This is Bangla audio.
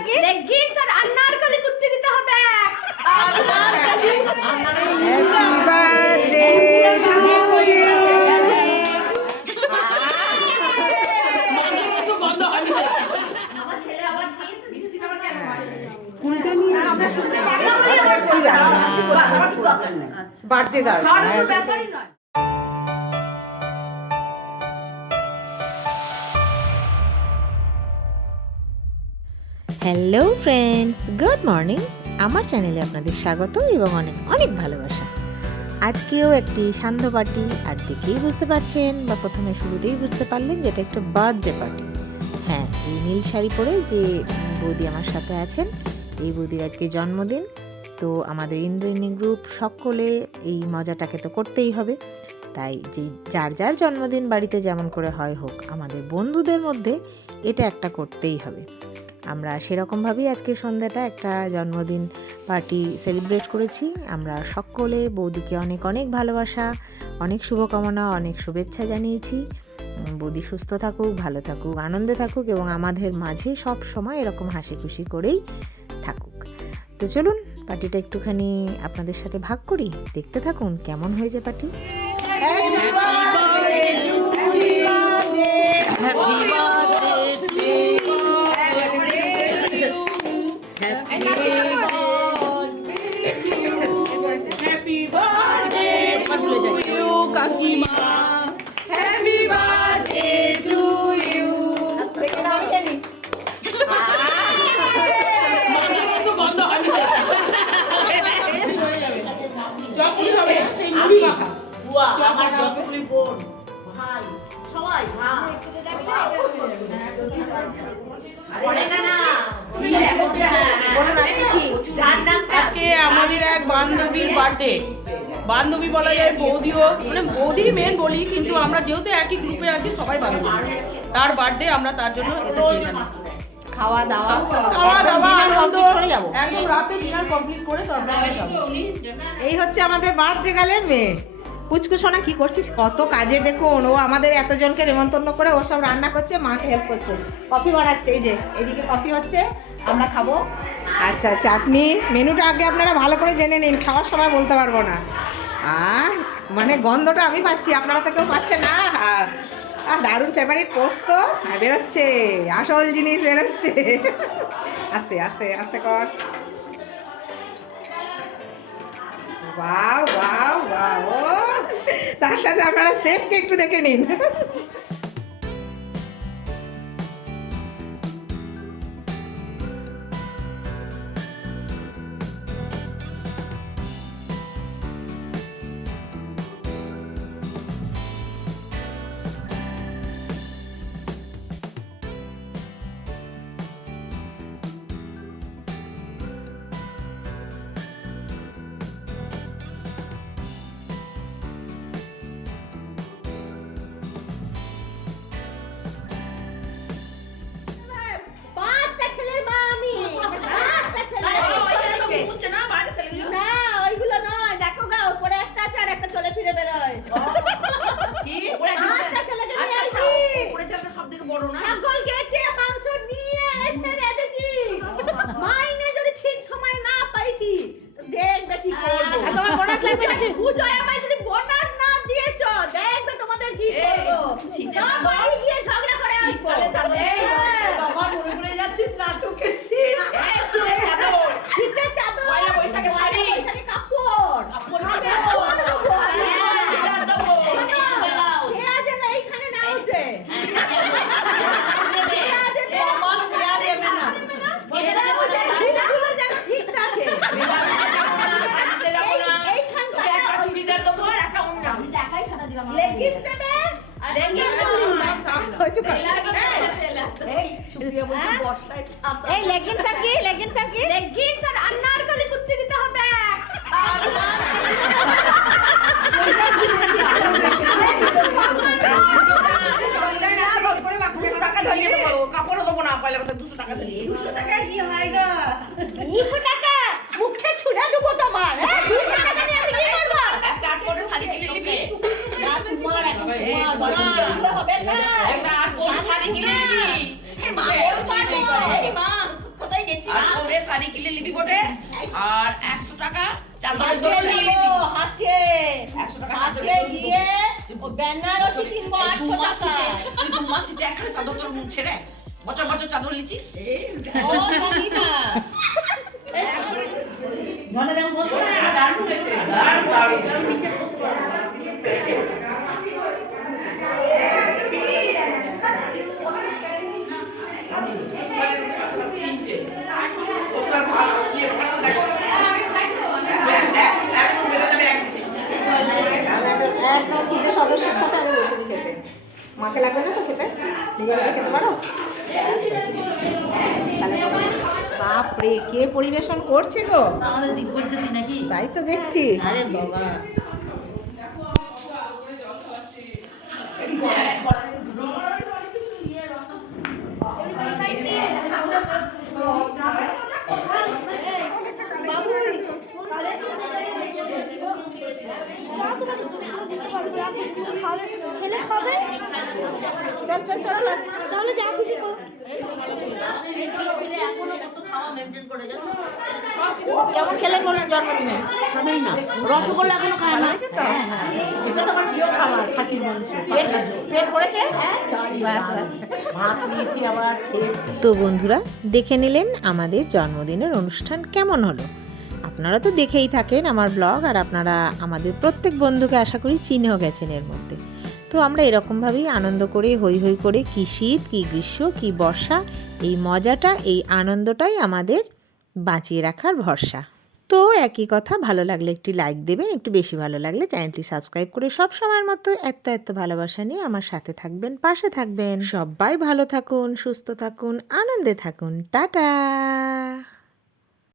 আর কি? লেগিংস আর আনারকলি কুর্তি দিতে হবে। Anarkali. Happy birthday to you. আমার ছেলে আওয়াজ কি? বৃষ্টিটা আবার কেন মারে? ফুলটা নিয়ে আমরা শুনতে পারি। Birthday girl. খাওয়ার ব্যাপারই নয়। Hello friends, good morning. আমার চ্যানেলে আপনাদের স্বাগত এবং অনেক অনেক ভালোবাসা। আজকেও একটি সান্ধ্য পার্টি, আর দেখেই বুঝতে পারছেন বা প্রথমে শুরুতেই বুঝতে পারলেন যে এটা একটা বার্থডে পার্টি। হ্যাঁ, এই নীল শাড়ি পরে যে বৌদি আমার সাথে আছেন, এই বৌদির আজকে জন্মদিন। তো আমাদের ইন্দ্রাণী গ্রুপ সকলে এই মজাটাকে তো করতেই হবে। তাই যে যার যার জন্মদিন বাড়িতে যেমন করে হয় হোক, আমাদের বন্ধুদের মধ্যে এটা একটা করতেই হবে। আমরা সেরকমভাবেই আজকে সন্ধ্যাটা একটা জন্মদিন পার্টি সেলিব্রেট করেছি। আমরা সকলে বৌদিকে অনেক অনেক ভালোবাসা, অনেক শুভকামনা, অনেক শুভেচ্ছা জানিয়েছি। বৌদি সুস্থ থাকুক, ভালো থাকুক, আনন্দে থাকুক এবং আমাদের মাঝে সব সময় এরকম হাসি খুশি করেই থাকুক। তো চলুন পার্টিটা একটুখানি আপনাদের সাথে ভাগ করি, দেখতে থাকুন কেমন হয়েছে পার্টি। আজকে আমাদের এক বান্ধবীর বার্থডে। বান্ধবী বলা যায়, বৌদিও মানে বৌদি মেন বলি, কিন্তু আমরা যেহেতু একই গ্রুপে আছি সবাই বান্ধবী। তার বার্থডে, আমরা তার জন্য এসেছি এখানে। খাওয়া দাওয়া আনন্দ, একদম রাতে ডিনার কমপ্লিট করে তারপরে আমরা যাবো। এই হচ্ছে আমাদের বার্থডে গার্লের মেয়ে পুচকু সোনা। কি করছিস? কত কাজের দেখুন। ও আমাদের এতজনকে নেমন্তন্ন করে ও সব রান্না করছে, মাকে হেল্প করছে, কফি বানাচ্ছে। এই যে এদিকে কফি হচ্ছে, আমরা খাবো। আচ্ছা, চাটনি মেনুটা আগে আপনারা ভালো করে জেনে নিন, খাওয়ার সময় বলতে পারবো না। মানে গন্ধটা আমি পাচ্ছি, আপনারা তো কেউ পাচ্ছেন না। আর দারুণ ফেভারিট পোস্ত বেরোচ্ছে, আসল জিনিস বেরোচ্ছে। আস্তে আস্তে আস্তে কর। Wow wow wow. তার সাথে আপনারা শেফকে একটু দেখে নিন। পাঁচটা ছেলের মা আমি। পাঁচটা ছেলে। না, ওইগুলো নয়। দেখো গা, ওপরে একটা আছে আর একটা চলে ফিরে বেরোয়। পাঁচটা ছেলেকে নিয়ে আসি। ছাগল কেটে মাংস নিয়ে এসে রেঁধেছি। মাইনে যদি ঠিক সময় না পাইছি তো দেখবে কি করবো। তোমার বোনাস লাগবে নাকি? পুজোয় আমায় যদি বোনাস না দিয়েছো, দেখবে তোমাদের কি করবো। সব বাড়ি গিয়ে ঝগড়া করে আসবো। শীতের চাদর, বৈশাখের কাপড়, ছেঁড়া যেন এইখানে না ওঠে। ফুলগুলো যেন ঠিক থাকে। লেগিংস দেবে আর এই লেগিংস আর কি? লেগিংস আর কি? লেগিংস আর আনারকলি কুর্তি দিতে হবে। কাপড়ও দেবো না, 200 টাকা ধরিয়ে। 200 টাকায় কি হয় গো? 200 টাকা মুখে ছুঁড়ে দেবো তোমার। 200 টাকা নিয়ে আমি কি করবো? চার করে শাড়ি কিনে দিবি। না, তোমার হবে না। একটা 8 করে শাড়ি কিনে দিবি। মা বলতো, এই মা কোথায় গেছিস? শাড়ি কিনে নিবি গোটে, আর 100 টাকা চাদরের দোকান হাতে থেকে নেবো, নিবি। হাতে 100 টাকা হাতে চাদরের দোকান গিয়ে থেকে ও বেনারসি কিনবো 800 টাকা। তুই 2 মাস শীতে একটা চাদর তোর মুখ ছেড়ে বছর বছর চাদর নিচ্ছিস। ও জানি না। একদম খিদে সদস্যের সাথে আমি বসেছি খেতে। মাকে লাগবে না তো খেতে? নিজে নিজে খেতে পারো? তাহলে বাপরে, কে পরিবেশন করছে গো? আমাদের দিগ্গজ্যোতি নাকি? তাই তো দেখছি। আরে বাবা। চল চল চল চল। তাহলে যা খুশি করো। কেমন খেলেন বলেন জন্মদিনে? রসগোল্লা এখনো খায় না। হয়েছে তো? এটা তো আমার প্রিয় খাবার, খাসির মাংস। পেট ভরেছে? ব্যাস ব্যাস। ভাত নিয়েছি আবার খেয়েছি। তো বন্ধুরা, দেখে নিলেন আমাদের জন্মদিনের অনুষ্ঠান কেমন হলো। আপনারা তো দেখেই থাকেন আমার ব্লগ, আর আপনারা আমাদের প্রত্যেক বন্ধুকে আশা করি চিনেও গেছেন এর মধ্যে। তো আমরা এরকমভাবেই আনন্দ করে হই হই করে, কি শীত কি গ্রীষ্ম কি বর্ষা, এই মজাটা এই আনন্দটাই আমাদের বাঁচিয়ে রাখার ভরসা। তো একই কথা, ভালো লাগলে একটি লাইক দেবেন, একটু বেশি ভালো লাগলে চ্যানেলটি সাবস্ক্রাইব করে সব সময়ের মতো এত ভালোবাসা নিয়ে আমার সাথে থাকবেন, পাশে থাকবেন। সবাই ভালো থাকুন, সুস্থ থাকুন, আনন্দে থাকুন। টাটা।